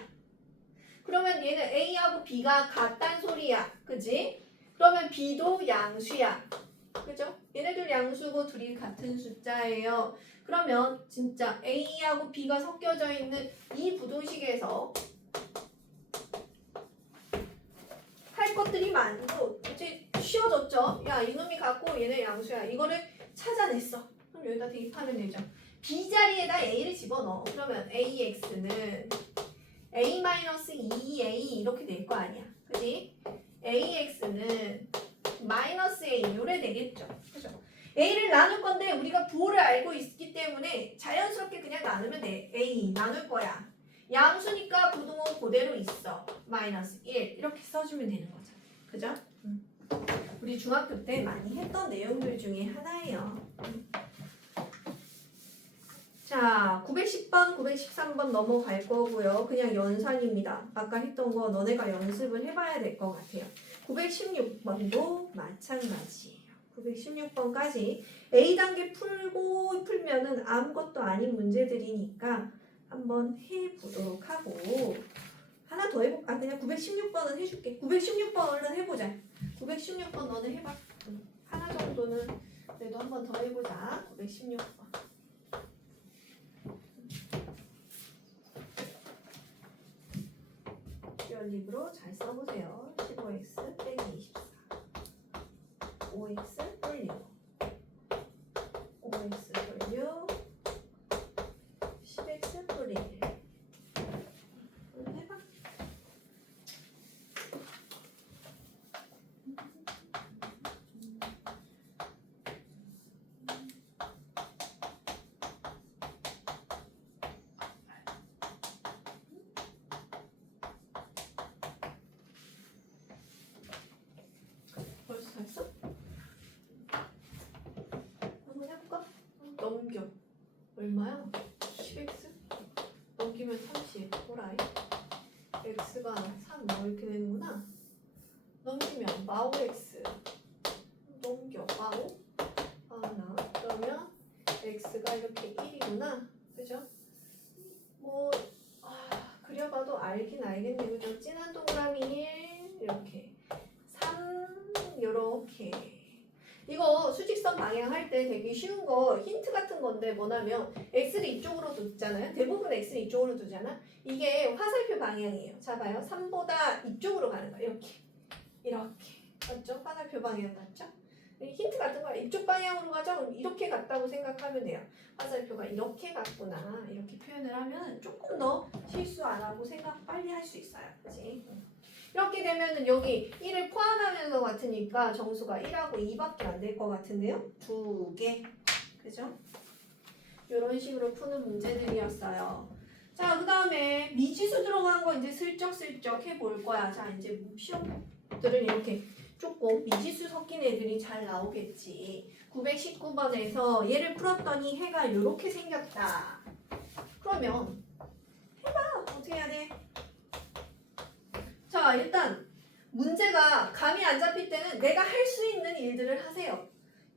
그러면 얘는 A하고 B가 같단 소리야. 그지? 그러면 B도 양수야. 그죠? 얘네들 양수고 둘이 같은 숫자예요. 그러면 진짜 A하고 B가 섞여져 있는 이 부등식에서 할 것들이 많고 이제 쉬워졌죠? 야, 이놈이 같고 얘네 양수야. 이거를 찾아냈어. 그럼 여기다 대입하면 되죠. B 자리에다 A를 집어넣어. 그러면 AX는 A-2A 이렇게 될 거 아니야. 그지? AX는 마이너스 A 요래 되겠죠. 그죠? A를 나눌 건데 우리가 부호를 알고 있기 때문에 자연스럽게 그냥 나누면 돼. A 나눌 거야. 양수니까 부등호 그대로 있어. 마이너스 1 이렇게 써주면 되는 거죠. 그죠? 우리 중학교 때 많이 했던 내용들 중에 하나예요. 자, 910번, 913번 넘어갈 거고요. 그냥 연산입니다. 아까 했던 거 너네가 연습을 해봐야 될 것 같아요. 916번도 마찬가지예요. 916번까지 A단계 풀면은 아무것도 아닌 문제들이니까 한번 해보도록 하고 하나 더 해볼까? 그냥 916번은 해줄게. 916번 얼른 해보자. 916번 너는 해봐. 하나 정도는 그래도 한번 더 해보자. 916번. 듀얼립으로 잘 써보세요. 15x 빼기 24 5x 돌리고 5x 돌려 10x 돌리기 해봐. 벌써 했어? 한번 해볼까? 넘겨. 얼마야? 10x? 넘기면 30. 호라이. x가 3. 뭐 이렇게 되는구나. 넘기면 마오 x. 넘겨. 마오. 하나. 그러면 x가 이렇게 1이구나. 그죠? 뭐, 그려봐도 알긴 알겠네. 그죠? 진한 동그라미 1. 이렇게. 3. 요렇게. 이거 수직선 방향 할 때 되게 쉬운 거 힌트 같은 건데 뭐냐면 x를 이쪽으로 두잖아요. 대부분 x를 이쪽으로 두잖아. 이게 화살표 방향이에요. 자 봐요. 3보다 이쪽으로 가는 거야. 이렇게 맞죠? 화살표 방향 맞죠? 힌트 같은 거 이쪽 방향으로 가자. 그럼 이렇게 갔다고 생각하면 돼요. 화살표가 이렇게 갔구나. 이렇게 표현을 하면 조금 더 실수 안 하고 생각 빨리 할 수 있어요. 그치? 이렇게 되면은 여기 1을 포함하면서 같으니까 정수가 1하고 2밖에 안 될 것 같은데요? 2개. 그죠? 이런 식으로 푸는 문제들이었어요. 자, 그 다음에 미지수 들어간 거 이제 슬쩍슬쩍 해볼 거야. 자, 이제 시험들은 이렇게 조금 미지수 섞인 애들이 잘 나오겠지. 919번에서 얘를 풀었더니 해가 이렇게 생겼다. 그러면 해봐. 어떻게 해야 돼? 자, 일단 문제가 감이 안 잡힐 때는 내가 할 수 있는 일들을 하세요.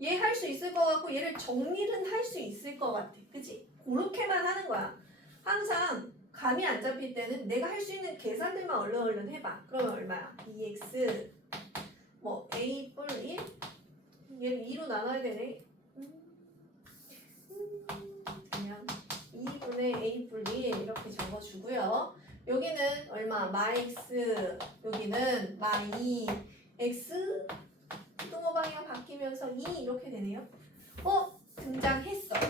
얘 할 수 있을 것 같고 얘를 정리는 할 수 있을 것 같아. 그치? 그렇게만 하는 거야. 항상 감이 안 잡힐 때는 내가 할 수 있는 계산들만 얼른 해봐. 그러면 얼마야? 2x 뭐 a 뿔 1? 얘를 2로 나눠야 되네. 그냥 2분의 a 뿔 1 이렇게 적어주고요. 여기는 얼마? 마x 여기는 마2 x 부등호 방향 바뀌면서 2 이렇게 되네요.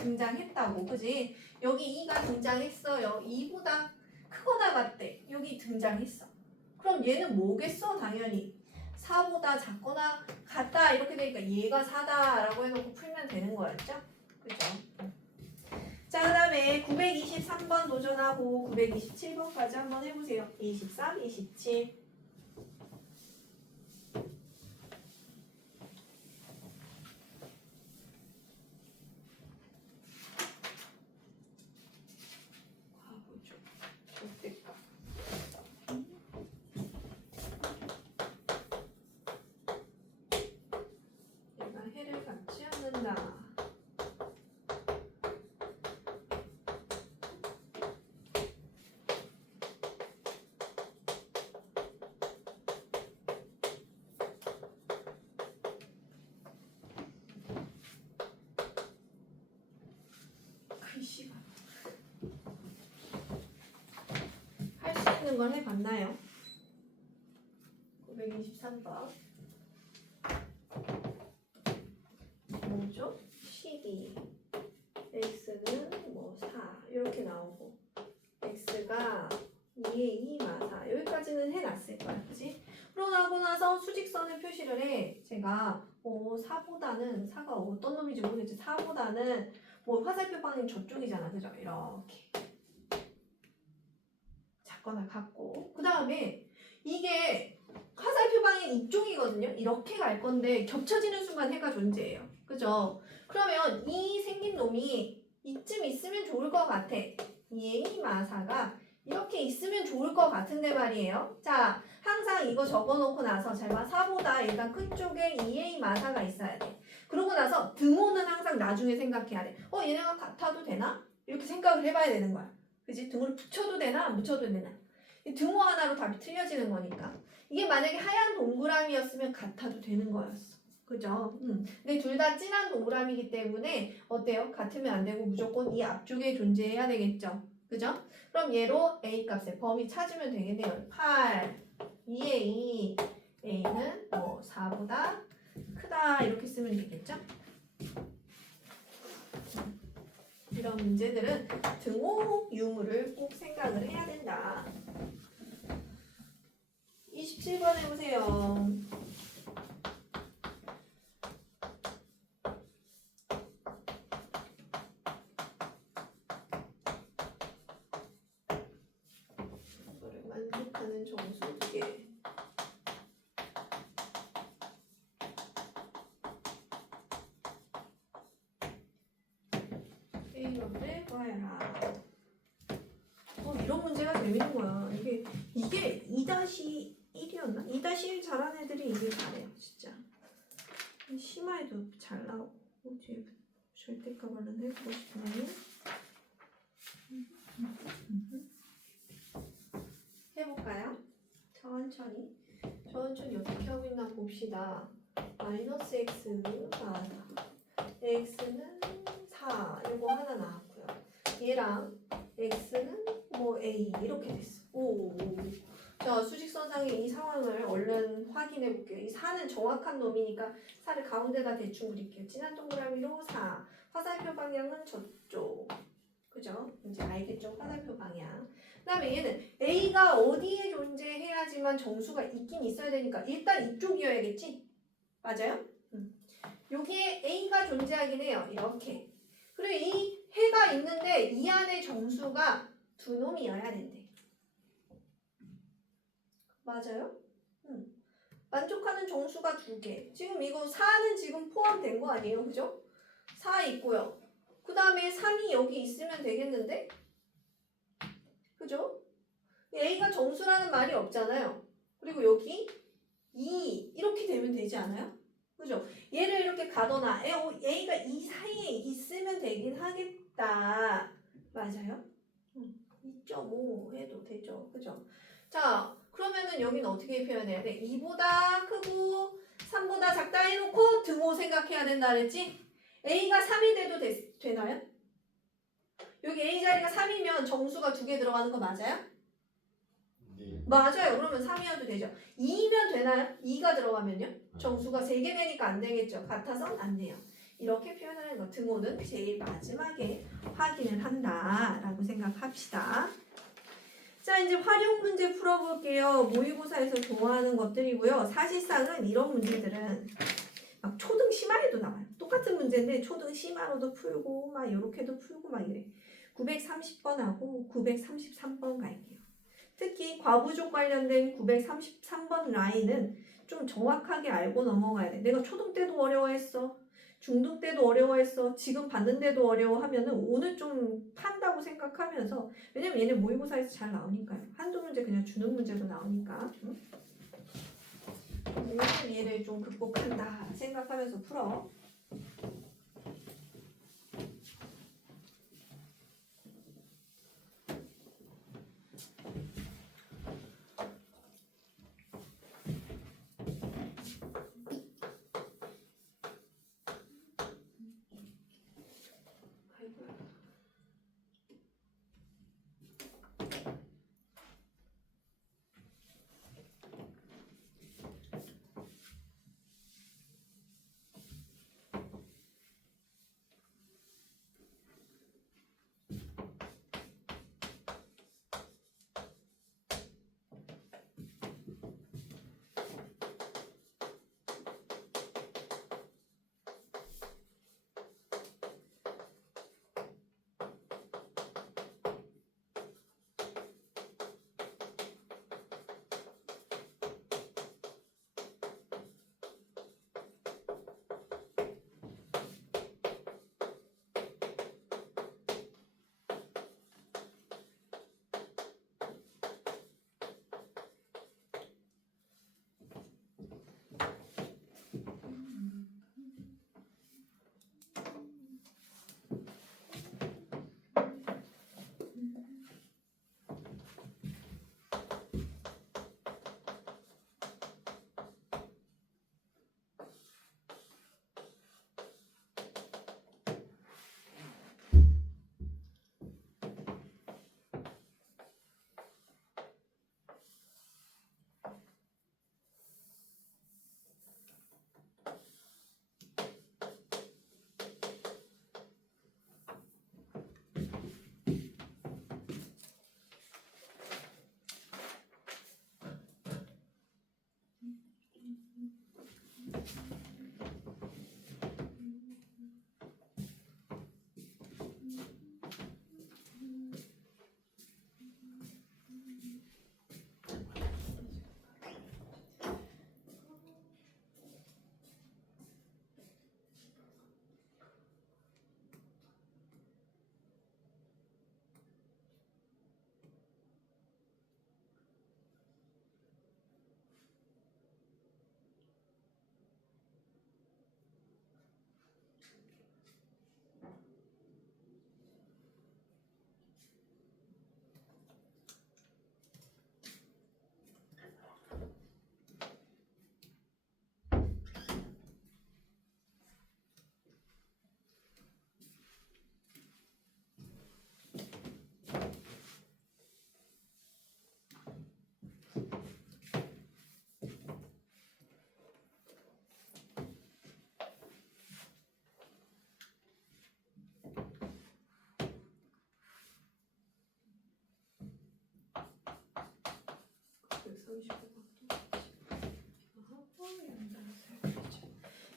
등장했다고 그지? 여기 2가 등장했어요. 2보다 크거나 같대. 여기 등장했어. 그럼 얘는 뭐겠어? 당연히 4보다 작거나 같다 이렇게 되니까 얘가 4다 라고 해놓고 풀면 되는 거였죠? 그죠? 자, 그 다음에 923번 도전하고 927번까지 한번 해보세요. 23, 27. 가보죠. 절대값. 얘가 해를 갖지 않는다. 같은 걸 해봤나요? 923번 뭐죠? 12 x는 뭐 4 이렇게 나오고 x가 2에 2 마사 여기까지는 해놨을 거야, 그치? 그러고 나고 나서 수직선을 표시를 해. 제가 4보다는 4가 어떤 놈인지 모르겠지. 4보다는 뭐 화살표 방향 저쪽이잖아, 그죠? 이렇게 작거나 같고 그 다음에 이게 화살표 방향 이쪽이거든요. 이렇게 갈 건데 겹쳐지는 순간 해가 존재해요, 그죠? 그러면 이 생긴 놈이 이쯤 있으면 좋을 것 같아. 이 마사가 이렇게 있으면 좋을 것 같은데 말이에요. 자, 항상 이거 적어놓고 나서 잘 봐. 4보다 일단 끝쪽에 2A 마사가 있어야 돼. 그러고 나서 등호는 항상 나중에 생각해야 돼. 얘네가 같아도 되나? 이렇게 생각을 해봐야 되는 거야. 그지? 등호를 붙여도 되나? 안 붙여도 되나? 이 등호 하나로 답이 틀려지는 거니까. 이게 만약에 하얀 동그라미였으면 같아도 되는 거였어. 그죠? 근데 둘 다 진한 동그라미이기 때문에 어때요? 같으면 안 되고 무조건 이 앞쪽에 존재해야 되겠죠. 그죠? 그럼 얘로 A 값의 범위 찾으면 되겠네요. 8, 2에 2, A는 뭐 4보다 크다 이렇게 쓰면 되겠죠? 이런 문제들은 등호 유무를 꼭 생각을 해야 된다. 27번 해보세요. 만족하는 정수 2개. A값을 구하여라. 이런 문제가 재밌는 거야. 이게 2-1이었나? 2-1 잘하는 애들이 이게 잘해요, 진짜. 심화에도 잘 나오고. 뒤에 절대값은 해보고 싶네. 해볼까요? 천천히 어떻게 하고 있나 봅시다. 마이너스 x가 x는 4 이거 하나 나왔고요. 얘랑 x는 뭐 a 이렇게 됐어. 자, 수직선상의 이 상황을 얼른 확인해 볼게요. 이 4는 정확한 놈이니까 4를 가운데다 대충 그릴게요. 진한 동그라미로 4. 화살표 방향은 저쪽. 그죠? 이제 알겠죠? 화살표 방향. 그 다음에 얘는 A가 어디에 존재해야지만 정수가 있긴 있어야 되니까 일단 이쪽이어야겠지? 맞아요? 여기에 A가 존재하긴 해요. 이렇게. 그리고 이 해가 있는데 이 안에 정수가 두 놈이어야 된대. 맞아요? 만족하는 정수가 2개. 지금 이거 4는 지금 포함된 거 아니에요? 그죠? 4 있고요. 그 다음에 3이 여기 있으면 되겠는데? 그죠? A가 정수라는 말이 없잖아요. 그리고 여기 2 이렇게 되면 되지 않아요? 그죠? 얘를 이렇게 가거나 A가 이 사이에 있으면 되긴 하겠다. 맞아요? 2.5 해도 되죠. 그죠? 자, 그러면은 여기는 어떻게 표현해야 돼? 2보다 크고 3보다 작다 해놓고 등호 생각해야 된다 그랬지? A가 3이 돼도 되나요? 여기 A 자리가 3이면 정수가 2개 들어가는 거 맞아요? 네. 맞아요. 그러면 3이어도 되죠. 2면 되나요? 2가 들어가면요? 정수가 3개 되니까 안 되겠죠. 같아서 안 돼요. 이렇게 표현하는 거. 등호는 제일 마지막에 확인을 한다라고 생각합시다. 자, 이제 활용 문제 풀어볼게요. 모의고사에서 좋아하는 것들이고요. 사실상은 이런 문제들은 막 초등 심화에도 나와요. 똑같은 문제인데 초등 심화로도 풀고 막 이렇게도 풀고 막 이래. 930번하고 933번 갈게요. 특히 과부족 관련된 933번 라인은 좀 정확하게 알고 넘어가야 돼. 내가 초등 때도 어려워했어. 중등 때도 어려워했어. 지금 봤는데도 어려워하면은 오늘 좀 판다고 생각하면서 왜냐면 얘네 모의고사에서 잘 나오니까요. 한두 문제 그냥 주는 문제도 나오니까 얘를 좀 극복한다 생각하면서 풀어.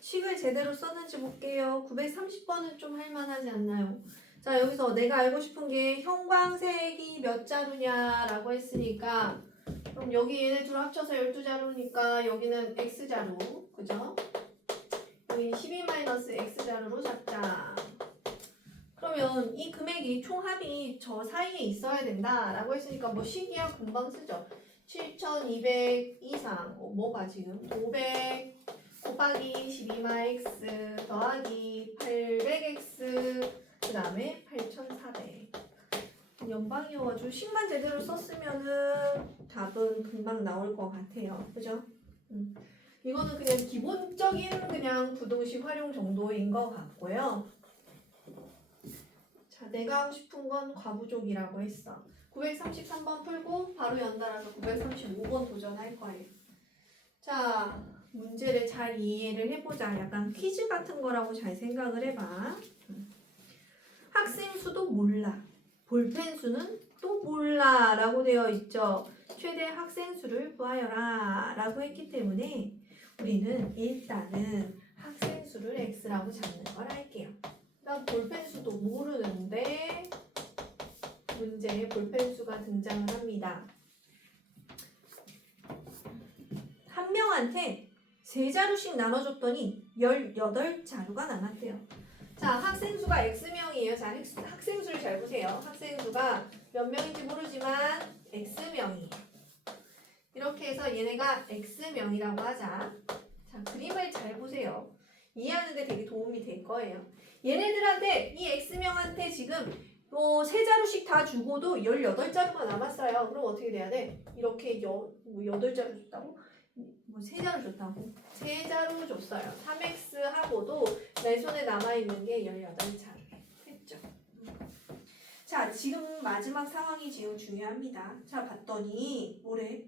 식을 제대로 썼는지 볼게요. 930번은 좀 할만하지 않나요? 자, 여기서 내가 알고 싶은 게 형광색이 몇 자루냐라고 했으니까 그럼 여기 얘네 둘 합쳐서 12자루니까 여기는 X자루, 그죠? 여기 12-X자루로 잡자. 그러면 이 금액이 총합이 저 사이에 있어야 된다라고 했으니까 뭐 식이야 금방 쓰죠. 7200 이상, 뭐가 지금? 500 곱하기 12x 더하기 800x 그 다음에 8400. 연방이어가지고 식만 제대로 썼으면은 답은 금방 나올 것 같아요. 그죠? 이거는 그냥 기본적인 그냥 부동식 활용 정도인 것 같고요. 자, 내가 하고 싶은 건 과부족이라고 했어. 933번 풀고 바로 연달아서 935번 도전할 거예요. 자, 문제를 잘 이해를 해보자. 약간 퀴즈 같은 거라고 잘 생각을 해봐. 학생 수도 몰라. 볼펜 수는 또 몰라 라고 되어 있죠. 최대 학생 수를 구하여라 라고 했기 때문에 우리는 일단은 학생 수를 x라고 잡는 걸 할게요. 난 볼펜 수도 모르는데 문제에 볼펜 수가 등장을 합니다. 한 명한테 3자루씩 나눠줬더니 18자루가 남았대요. 자, 학생수가 X명이에요. 자, 학생수를 잘 보세요. 학생수가 몇 명인지 모르지만 X명이에요. 이렇게 해서 얘네가 X명이라고 하자. 자, 그림을 잘 보세요. 이해하는데 되게 도움이 될 거예요. 얘네들한테 이 X명한테 지금 3자루씩 다 주고도 18자루가 남았어요. 그럼 어떻게 돼야 돼? 이렇게 8자루 줬다고? 3자루 줬다고? 3자루 줬어요. 3x하고도 내 손에 남아있는 게 18자루. 했죠? 자, 지금 마지막 상황이 지금 중요합니다. 자, 봤더니 뭐래?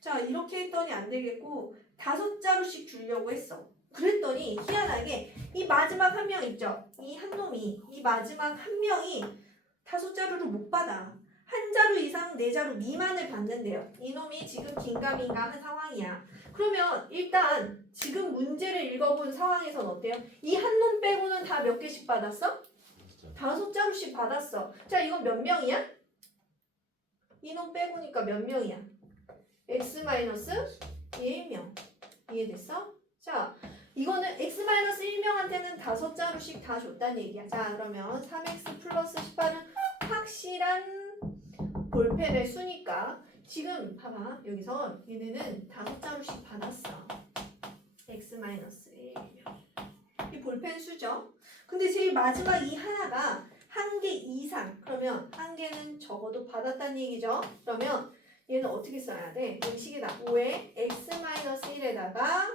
자, 이렇게 했더니 안 되겠고 5자루씩 주려고 했어. 그랬더니 희한하게 이 마지막 한 명 있죠? 이 한 놈이, 이 마지막 한 명이 5자루를 못 받아. 한 자루 이상 4자루 미만을 받는데요. 이놈이 지금 긴가민가 한 상황이야. 그러면 일단 지금 문제를 읽어본 상황에선 어때요? 이 한 놈 빼고는 다 몇 개씩 받았어? 5자루씩 받았어. 자, 이건 몇 명이야? 이놈 빼고니까 몇 명이야? x-1명. 이해됐어? 자, 이거는 x-1명한테는 5자루씩 다 줬다는 얘기야. 자, 그러면 3x 플러스 18은 확실한 볼펜의 수니까 지금 봐봐. 여기서 얘네는 5자루씩 받았어. x-1명. 이 볼펜 수죠. 근데 제일 마지막 이 하나가 한 개 이상. 그러면 한 개는 적어도 받았다는 얘기죠. 그러면 얘는 어떻게 써야 돼? 공식에다 5에 x-1에다가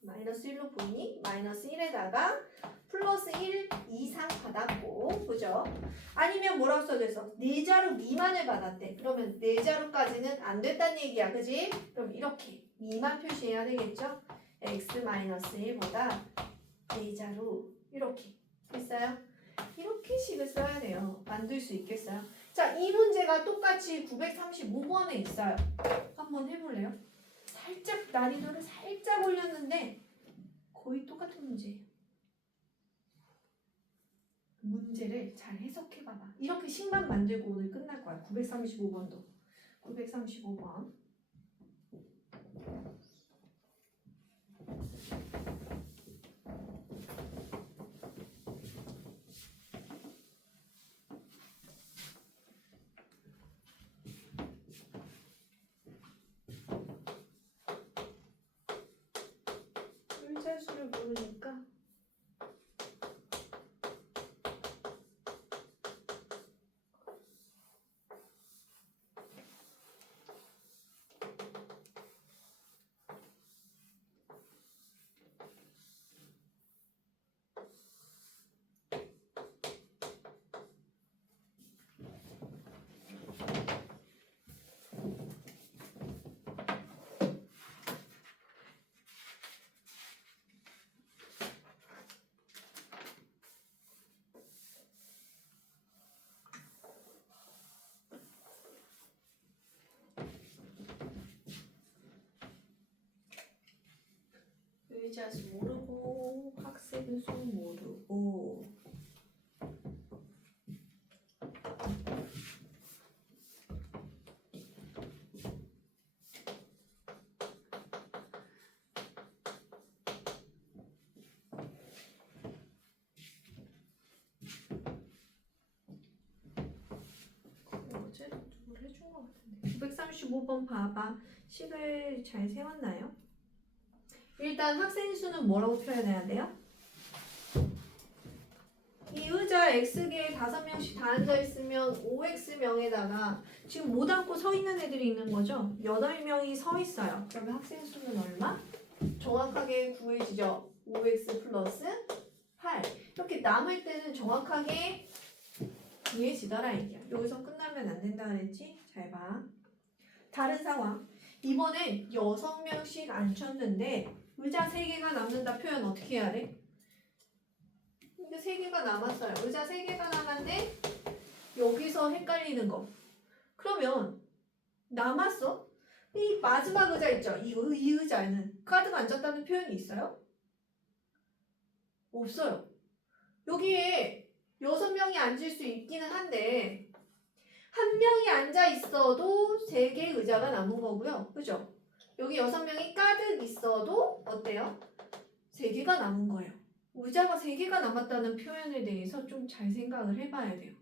마이너스 1로 보이니? 마이너스 1에다가 플러스 1 이상 받았고, 그죠? 아니면 뭐라고 써져있어? 4자루 미만을 받았대. 그러면 4자루까지는 안 됐다는 얘기야, 그지? 그럼 이렇게 미만 표시해야 되겠죠? x-1보다 4자루 이렇게 됐어요? 이렇게 식을 써야 돼요. 만들 수 있겠어요? 자, 이 문제가 똑같이 935번에 있어요. 한번 해볼래요? 살짝 난이도를 살짝 올렸는데 거의 똑같은 문제예요. 문제를 잘 해석해봐봐. 이렇게 식만 만들고 오늘 끝날 거야. 935번도. 935번. 의자수를 모르니까 의자수 모르고 학생 수 모르고 어제 누굴 해준 것 같은데 935번 봐봐. 식을 잘 세웠나요? 일단 학생 수는 뭐라고 표현해야 돼요? 이 의자 X개에 5명씩 다 앉아있으면 5X명에다가 지금 못 앉고 서 있는 애들이 있는 거죠? 8명이 서 있어요. 그러면 학생 수는 얼마? 정확하게 구해지죠? 5X 플러스 8. 이렇게 남을 때는 정확하게 구해지더라 이게. 여기서 끝나면 안 된다 그랬지? 잘 봐. 다른 상황. 이번엔 6명씩 앉혔는데 의자 3개가 남는다 표현 어떻게 해야 돼? 근데 3개가 남았어요. 의자 3개가 남았는데 여기서 헷갈리는 거. 그러면 남았어? 이 마지막 의자 있죠? 이 의자에는 카드가 앉았다는 표현이 있어요? 없어요. 여기에 6명이 앉을 수 있기는 한데 한 명이 앉아 있어도 3개의 의자가 남은 거고요. 그죠? 여기 6명이 가득 있어도 어때요? 3개가 남은 거예요. 의자가 3개가 남았다는 표현에 대해서 좀 잘 생각을 해봐야 돼요.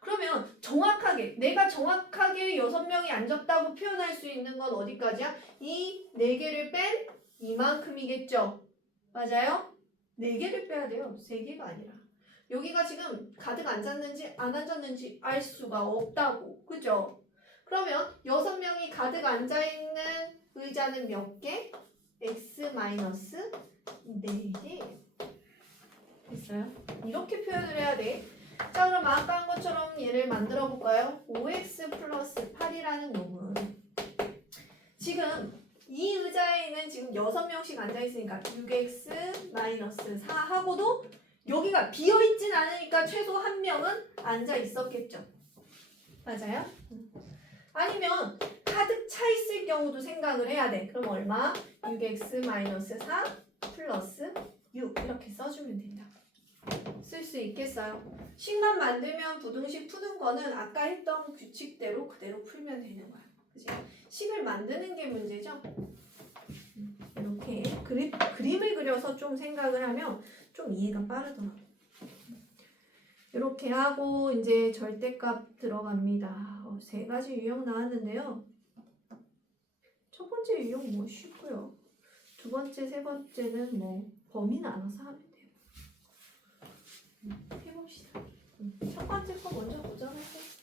그러면 정확하게 내가 정확하게 6명이 앉았다고 표현할 수 있는 건 어디까지야? 이 4개를 뺀 이만큼이겠죠? 맞아요? 4개를 빼야 돼요. 3개가 아니라. 여기가 지금 가득 앉았는지 안 앉았는지 알 수가 없다고. 그죠? 그러면 6명이 가득 앉아있는 의자는 몇 개? x 마이너스 4개. 됐어요? 이렇게 표현을 해야 돼. 자, 그럼 아까 한 것처럼 얘를 만들어 볼까요? 5x 플러스 8이라는 놈은 지금 이 의자에는 지금 6명씩 앉아있으니까 6x 마이너스 4하고도 여기가 비어있진 않으니까 최소 한 명은 앉아 있었겠죠. 맞아요? 아니면 가득 차 있을 경우도 생각을 해야 돼. 그럼 얼마? 6x 마이너스 4 플러스 6 이렇게 써주면 된다. 쓸 수 있겠어요? 식만 만들면 부등식 푸는 거는 아까 했던 규칙대로 그대로 풀면 되는 거야. 그치? 식을 만드는 게 문제죠? 이렇게 그림을 그려서 좀 생각을 하면 좀 이해가 빠르더라고. 이렇게 하고 이제 절대값 들어갑니다. 3가지 유형 나왔는데요. 첫 번째 유형 뭐 쉽고요. 두 번째, 세 번째는 뭐 범위 나눠서 하면 돼요. 해봅시다. 첫 번째 거 먼저 고정할게요.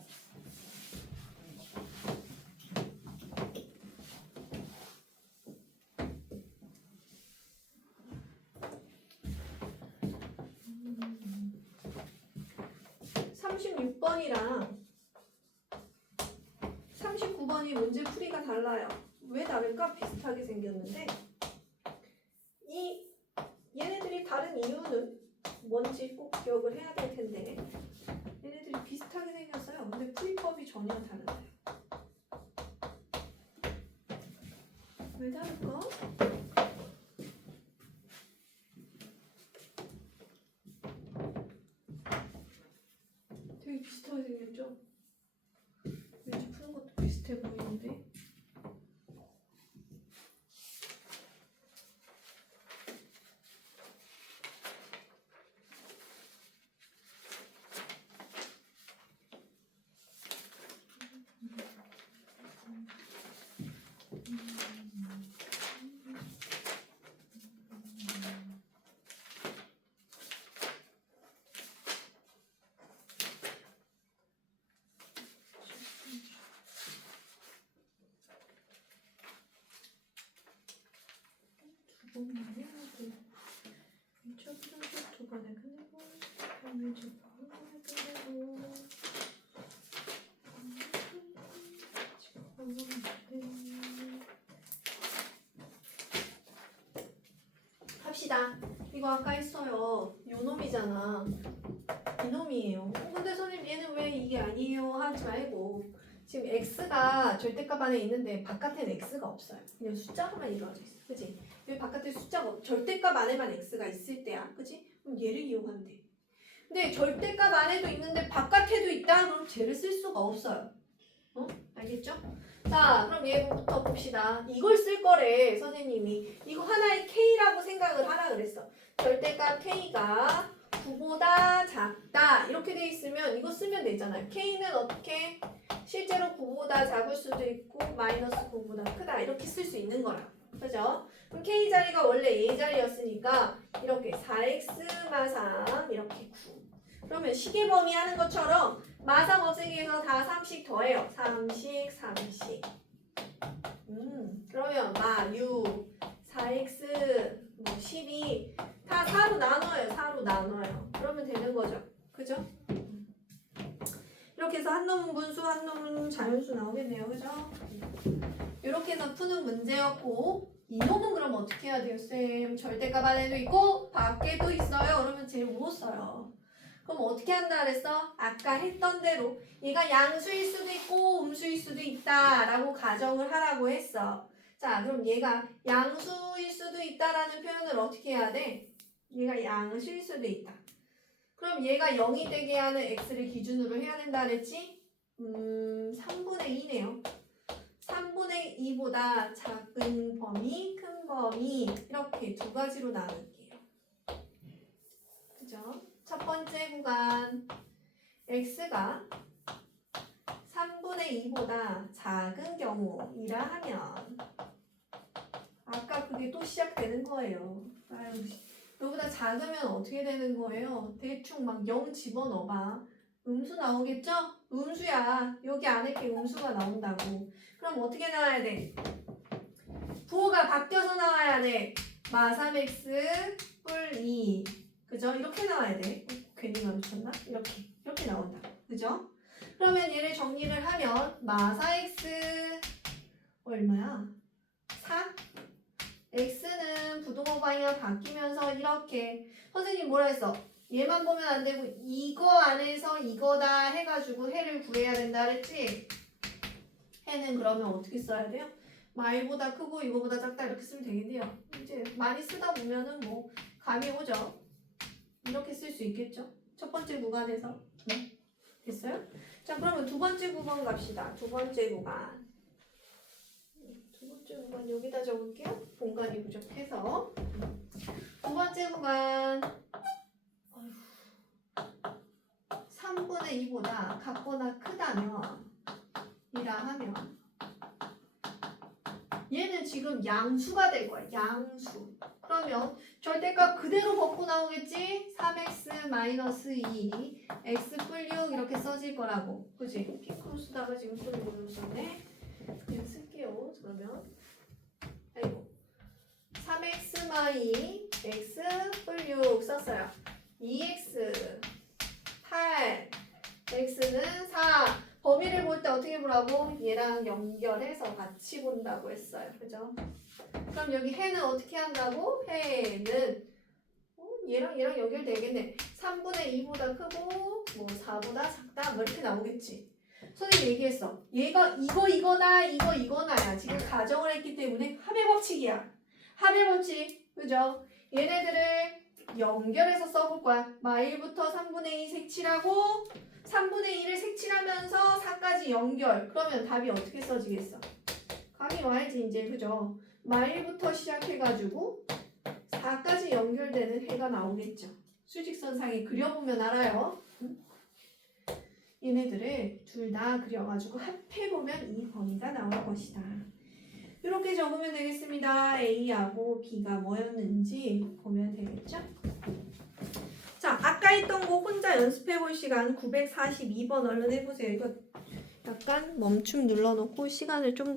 (36번이랑) 39번이 문제 풀이가 달라요. 왜 다를까? 비슷하게 생겼는데 얘네들이 다른 이유는 뭔지 꼭 기억을 해야 될 텐데 얘네들이 비슷하게 생겼어요. 근데 풀이법이 전혀 다르네요. 왜 다를까? 비슷하게 생겼죠? 왠지 푸는 것도 비슷해 보이는데. 두 번만 해야지. 첫 번째 두 번에 끝내고, 다음에 두 번에 끝내고. 합시다. 이거 아까 했어요. 요 놈이잖아. 이 놈이에요. 근데 선생님 얘는 왜 이게 아니에요? 하지 말고 지금 x가 절대값 안에 있는데 바깥에는 x가 없어요. 그냥 숫자로만 이루어져 있어. 그치? 여기 바깥에 숫자가 절대값 안에만 x가 있을 때야. 그치? 그럼 얘를 이용하면 돼. 근데 절대값 안에도 있는데 바깥에도 있다? 그럼 쟤를 쓸 수가 없어요. 어? 알겠죠? 자, 그럼 얘부터 봅시다. 이걸 쓸 거래, 선생님이. 이거 하나의 K라고 생각을 하라 그랬어. 절대값 K가 9보다 작다. 이렇게 돼 있으면 이거 쓰면 되잖아요. K는 어떻게? 실제로 9보다 작을 수도 있고 마이너스 9보다 크다. 이렇게 쓸 수 있는 거야. 그죠? 그럼 K 자리가 원래 A 자리였으니까 이렇게 4x 마상 이렇게 9. 그러면 시계 범위 하는 것처럼 마상 없애기에서 다 3씩 더해요. 3씩, 3씩. 그러면 마, 6, 4x, 뭐 12. 다 4로 나눠요. 4로 나눠요. 그러면 되는 거죠. 그죠? 이렇게 해서 한 놈은 분수, 한 놈은 자연수 나오겠네요. 그죠? 이렇게 해서 푸는 문제였고, 이 놈은 그럼 어떻게 해야 돼요, 쌤? 절대값 안에도 있고, 밖에도 있어요. 그러면 제일 못 써요. 그럼 어떻게 한다 그랬어? 아까 했던 대로 얘가 양수일 수도 있고 음수일 수도 있다라고 가정을 하라고 했어. 자, 그럼 얘가 양수일 수도 있다라는 표현을 어떻게 해야 돼? 얘가 양수일 수도 있다. 그럼 얘가 0이 되게 하는 x를 기준으로 해야 된다 그랬지? 3분의 2네요. 3분의 2보다 작은 범위, 큰 범위 이렇게 두 가지로 나눌게요. 그죠? 첫 번째 구간 x가 3분의 2보다 작은 경우이라 하면 아까 그게 또 시작되는 거예요. 아유, 이거보다 작으면 어떻게 되는 거예요? 대충 막 0 집어넣어봐. 음수 나오겠죠? 음수야. 여기 안에 게 음수가 나온다고. 그럼 어떻게 나와야 돼? 부호가 바뀌어서 나와야 돼. 마 3x 뿔 2. 그죠? 이렇게 나와야 돼. 괜히 가르쳤나? 이렇게 나온다. 그죠? 그러면 얘를 정리를 하면 마 4x 얼마야? 4? x는 부동호 방향 바뀌면서 이렇게 선생님 뭐라 했어? 얘만 보면 안 되고 이거 안에서 이거다 해가지고 해를 구해야 된다 그랬지? 해는 그러면 어떻게 써야 돼요? 마일보다 크고 이거보다 작다 이렇게 쓰면 되겠네요. 이제 많이 쓰다 보면은 뭐 감이 오죠. 이렇게 쓸 수 있겠죠? 첫 번째 구간에서. 네? 됐어요? 자, 그러면 두 번째 구간 갑시다. 두 번째 구간. 두 번째 구간 여기다 적을게요. 공간이 부족해서. 두 번째 구간. 3분의 2보다 같거나 크다면 이라 하면 얘는 지금 양수가 될 거야. 양수. 그러면 절대값 그대로 벗고 나오겠지? 3x 마이너스 2 x 뿔 6 이렇게 써질 거라고. 그치? 핑크로 쓰다가 지금 뿔 6으로 썼네. 그냥 쓸게요. 그러면 아이고 3x 마이 x 뿔 6 썼어요. 2x 8 x는 4 범위를 볼 때 어떻게 보라고? 얘랑 연결해서 같이 본다고 했어요. 그죠? 그럼 여기 해는 어떻게 한다고? 해는 얘랑 연결되겠네. 3분의 2보다 크고 뭐 4보다 작다 뭐 이렇게 나오겠지. 선생님 얘기했어. 얘가 이거나 이거나야. 지금 가정을 했기 때문에 합의 법칙이야. 합의 법칙. 그죠? 얘네들을 연결해서 써볼 거야. 마일부터 3분의 2 색칠하고 3분의 2를 색칠하면서 4까지 연결. 그러면 답이 어떻게 써지겠어? 감이 와야지 이제, 그죠? 마일부터 시작해가지고 4까지 연결되는 해가 나오겠죠. 수직선상에 그려보면 알아요. 얘네들을 둘 다 그려가지고 합해보면 이 범위가 나올 것이다. 이렇게 적으면 되겠습니다. A하고 B가 뭐였는지 보면 되겠죠? 자, 아까 했던 거 혼자 연습해볼 시간 942번 얼른 해보세요. 이거 약간 멈춤 눌러놓고 시간을 좀 더